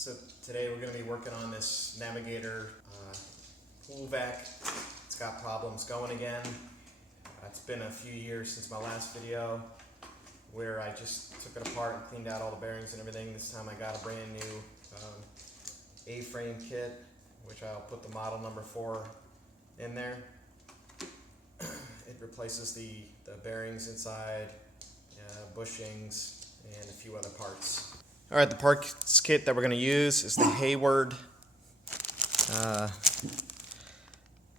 So today we're going to be working on this Navigator pool vac. It's got problems going again. It's been a few years since my last video where I just took it apart and cleaned out all the bearings and everything. This time I got a brand new A-frame kit, which I'll put the model number 4 in there. It replaces the bearings inside, bushings, and a few other parts. Alright, the parts kit that we're going to use is the Hayward.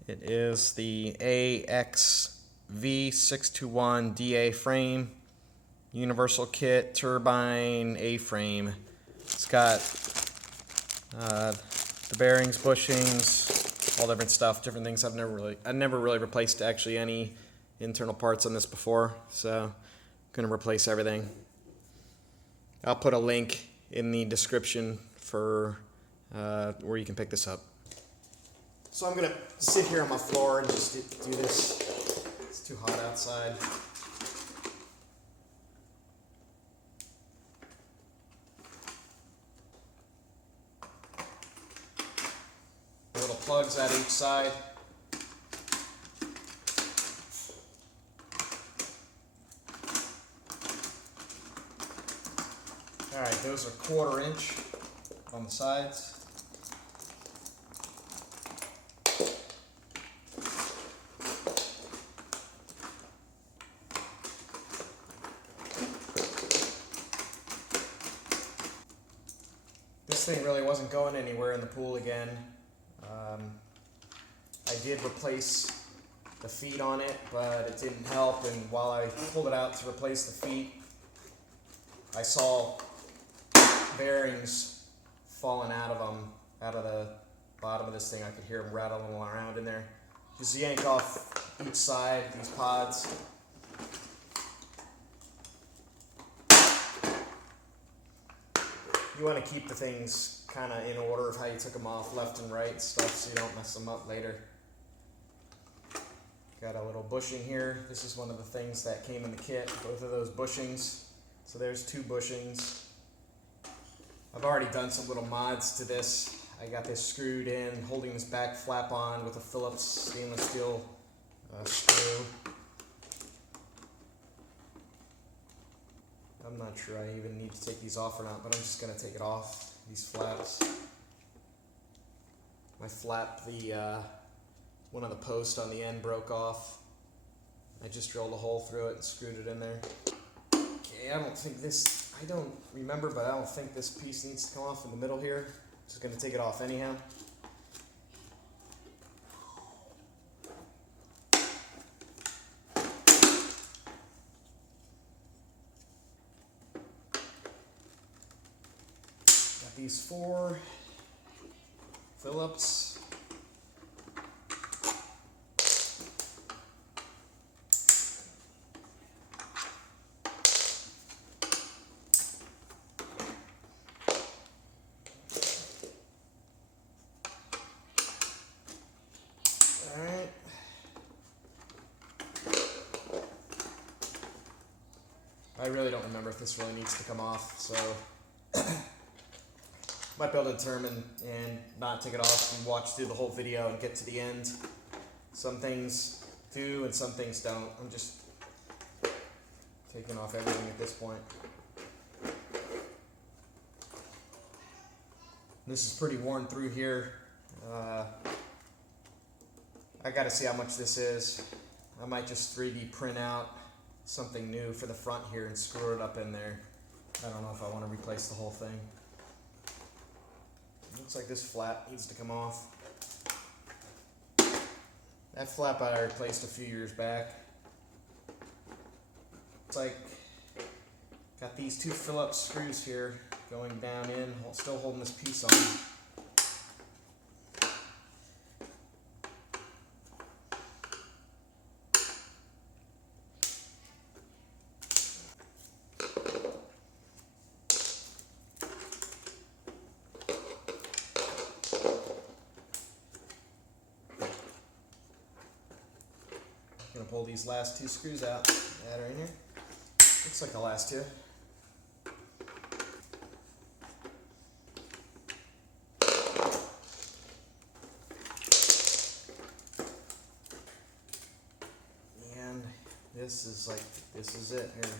It is the AXV621DA frame, universal kit, turbine A-frame. It's got the bearings, bushings, all different stuff, different things. I've never really replaced actually any internal parts on this before, so I'm going to replace everything. I'll put a link in the description for where you can pick this up. So I'm going to sit here on my floor and just do this. It's too hot outside. Little plugs at each side. Alright, those are 1/4 inch on the sides. This thing really wasn't going anywhere in the pool again. I did replace the feet on it, but it didn't help, and while I pulled it out to replace the feet, I saw bearings falling out of the bottom of this thing. I could hear them rattling around in there. Just yank off each side, these pods. You want to keep the things kind of in order of how you took them off, left and right stuff, so you don't mess them up later. Got a little bushing here. This is one of the things that came in the kit, both of those bushings. So there's 2 bushings. I've already done some little mods to this. I got this screwed in, holding this back flap on with a Phillips stainless steel screw. I'm not sure I even need to take these off or not, but I'm just going to take it off, these flaps. My flap, one of the posts on the end broke off. I just drilled a hole through it and screwed it in there. Okay, I don't remember, but I don't think this piece needs to come off in the middle here. Just going to take it off anyhow. Got these 4 Phillips. Alright. I really don't remember if this really needs to come off, so might be able to determine and not take it off and watch through the whole video and get to the end. Some things do and some things don't. I'm just taking off everything at this point. This is pretty worn through here. I gotta see how much this is. I might just 3D print out something new for the front here and screw it up in there. I don't know if I want to replace the whole thing. Looks like this flap needs to come off. That flap I replaced a few years back. It's like got these 2 Phillips screws here going down in, still holding this piece on. Gonna pull these last 2 screws out that are in here. Looks like the last 2. this is it here.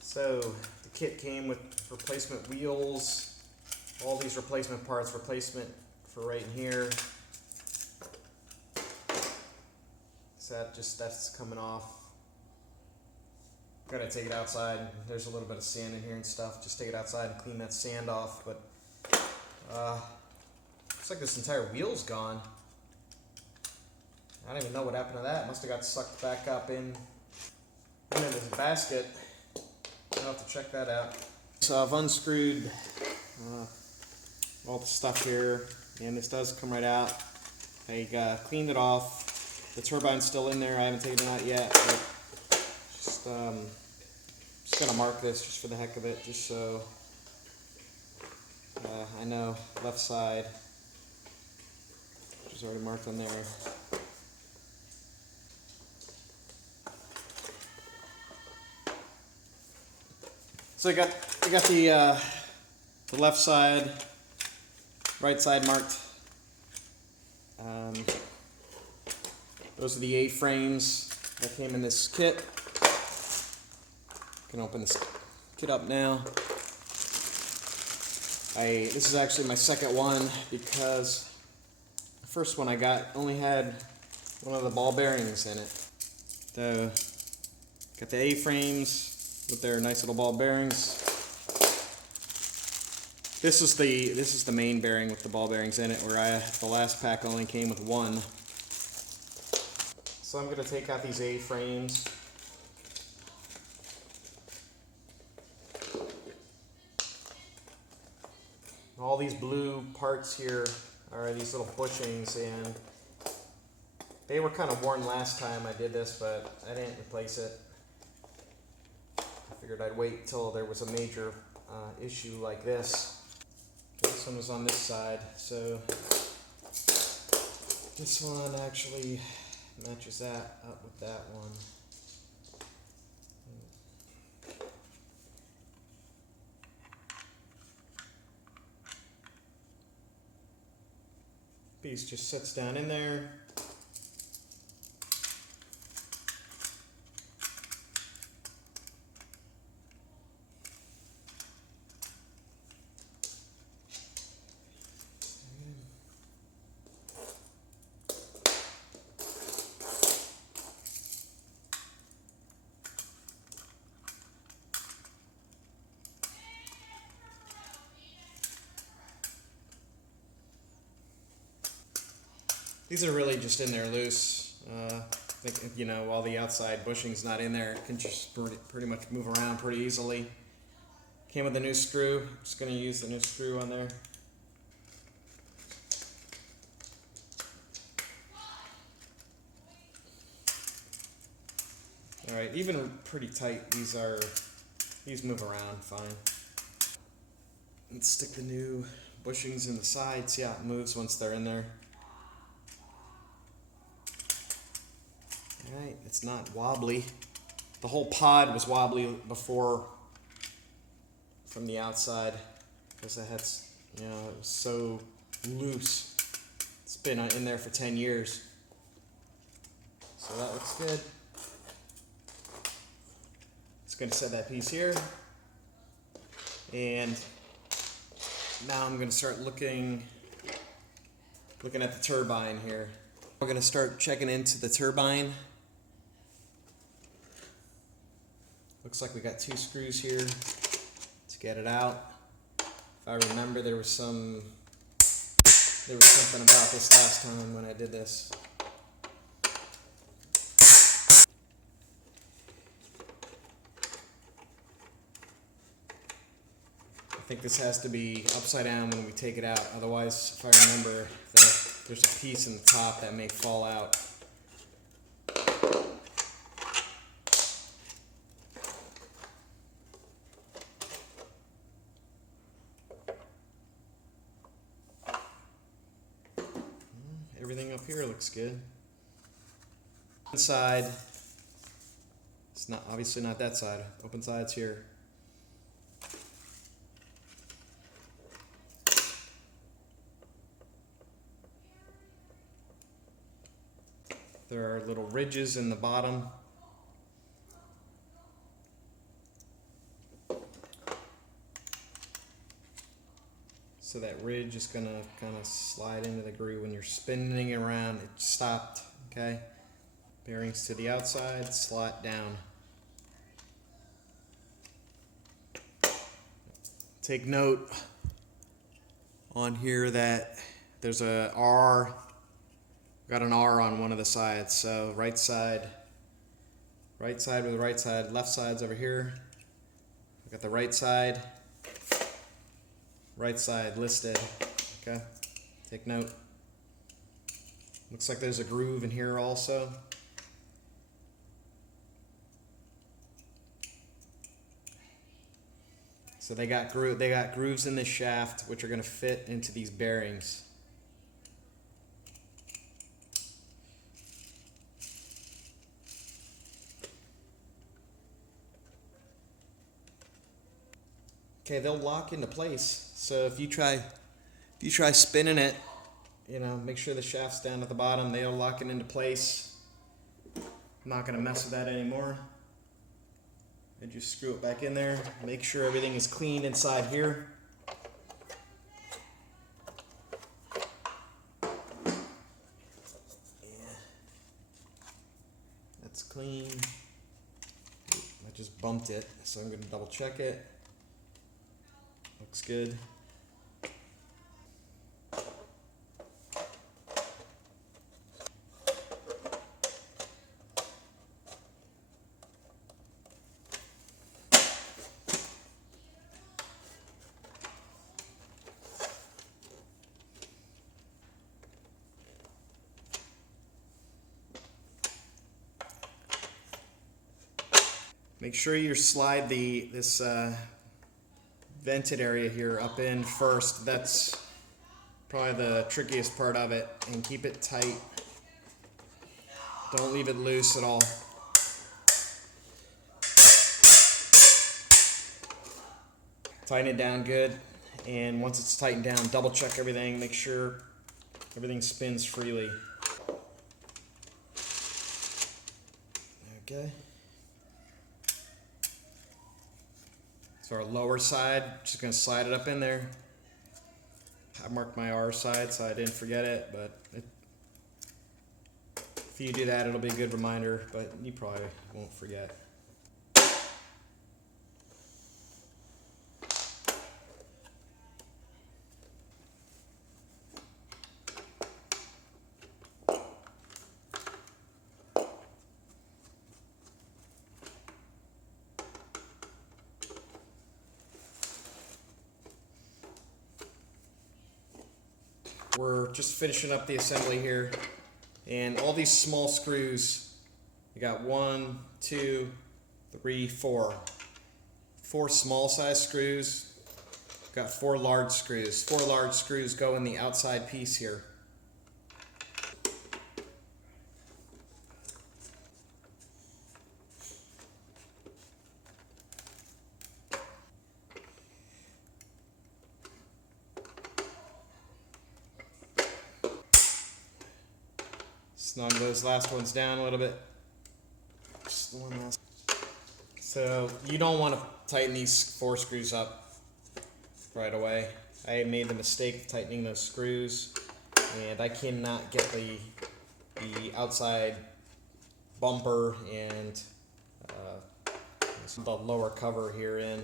So the kit came with replacement wheels, all these replacement parts, replacement for right in here. So that's coming off. Gotta take it outside. There's a little bit of sand in here and stuff. Just take it outside and clean that sand off. But looks like this entire wheel's gone. I don't even know what happened to that. It must have got sucked back up in this basket. I'll have to check that out. So I've unscrewed all the stuff here, and this does come right out. I cleaned it off. The turbine's still in there. I haven't taken it out yet, but just gonna mark this just for the heck of it, just so I know. Left side, which is already marked on there. So you got the left side, right side marked. Those are the A-frames that came in this kit. Can open this kit up now. This is actually my second one because the first one I got only had one of the ball bearings in it. Got the A-frames with their nice little ball bearings. This is the main bearing with the ball bearings in it, where the last pack only came with one. So I'm going to take out these A-frames. All these blue parts here are these little bushings, and they were kind of worn last time I did this, but I didn't replace it. I figured I'd wait till there was a major issue like this. This one was on this side, so this one actually matches that up with that one. Piece just sits down in there. These are really just in there loose. I think, you know, all the outside bushing's not in there. It can just pretty much move around pretty easily. Came with a new screw. Just going to use the new screw on there. Alright, even pretty tight, these move around fine. Let's stick the new bushings in the sides. Yeah, it moves once they're in there. Alright, it's not wobbly. The whole pod was wobbly before from the outside because it had, you know, it was so loose. It's been in there for 10 years. So that looks good. Just going to set that piece here. And now I'm going to start looking at the turbine here. We're going to start checking into the turbine. Looks like we got 2 screws here to get it out. If I remember, there was something about this last time when I did this. I think this has to be upside down when we take it out. Otherwise, if I remember, there's a piece in the top that may fall out. Everything up here looks good. Inside, it's not obviously not that side. Open side's here. There are little ridges in the bottom. So that ridge is going to kind of slide into the groove. When you're spinning it around, it stopped, okay? Bearings to the outside, slot down. Take note on here that there's a R, got an R on one of the sides. So right side with the right side, left side's over here. We got the right side listed, okay? Take note. Looks like there's a groove in here also. So they got grooves in this shaft which are going to fit into these bearings. Okay, they'll lock into place. So if you try spinning it, you know, make sure the shaft's down at the bottom. They'll lock it into place. I'm not going to mess with that anymore. And just screw it back in there. Make sure everything is clean inside here. Yeah. That's clean. I just bumped it, so I'm going to double check it. Looks good. Make sure you slide this vented area here up in first. That's probably the trickiest part of it, and keep it tight. Don't leave it loose at all. Tighten it down good, and once it's tightened down, double check everything, make sure everything spins freely. Okay. So our lower side, just going to slide it up in there. I marked my R side so I didn't forget it, but if you do that, it'll be a good reminder, but you probably won't forget. We're just finishing up the assembly here, and all these small screws, you got 1, 2, 3, 4. 4 small size screws, got 4 large screws. 4 large screws go in the outside piece here. Snug those last ones down a little bit. Just one last. So you don't want to tighten these 4 screws up right away. I made the mistake of tightening those screws, and I cannot get the outside bumper and the lower cover here in.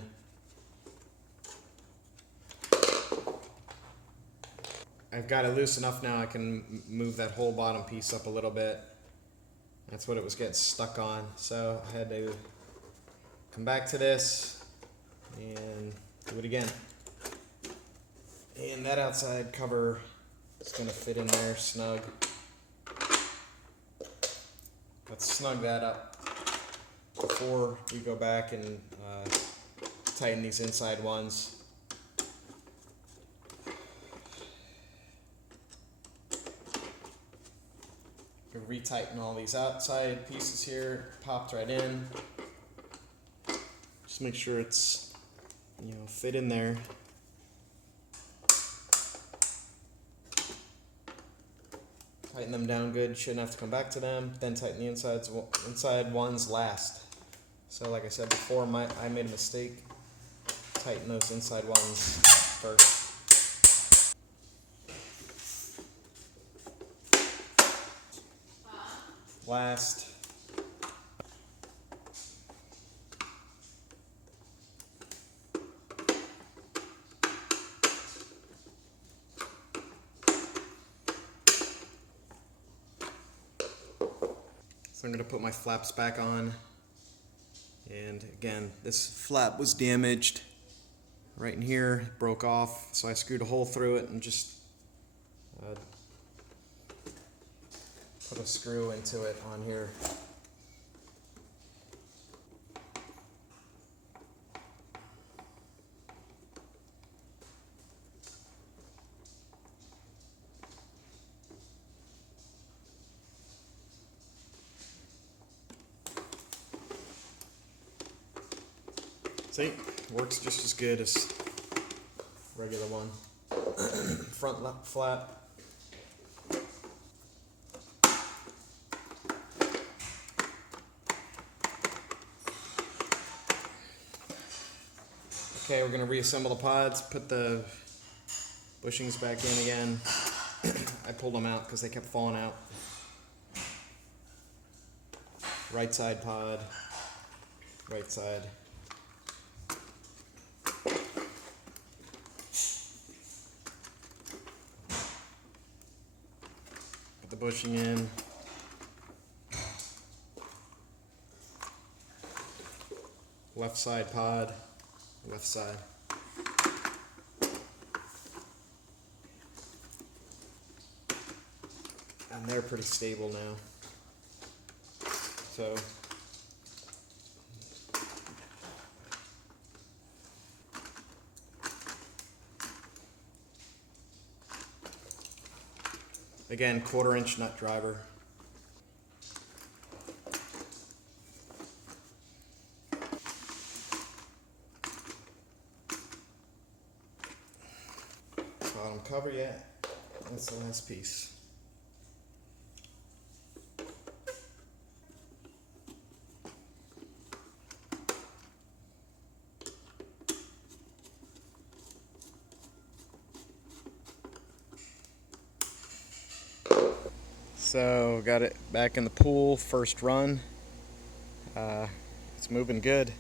I've got it loose enough now I can move that whole bottom piece up a little bit. That's what it was getting stuck on. So I had to come back to this and do it again. And that outside cover is going to fit in there snug. Let's snug that up before we go back and tighten these inside ones. Retighten all these outside pieces here, popped right in. Just make sure it's, you know, fit in there. Tighten them down good, shouldn't have to come back to them. Then tighten the inside ones last. So like I said before, I made a mistake. Tighten those inside ones first. Last. So I'm going to put my flaps back on. And again, this flap was damaged right in here, it broke off, so I screwed a hole through it and just put a screw into it on here. See, works just as good as regular one. Front left flap. Okay, we're going to reassemble the pods, put the bushings back in again. I pulled them out because they kept falling out. Right side pod, right side. Put the bushing in. Left side pod, left side. And they're pretty stable now. So again, 1/4 inch nut driver. Bottom cover yet. That's the last piece. So got it back in the pool, first run. It's moving good.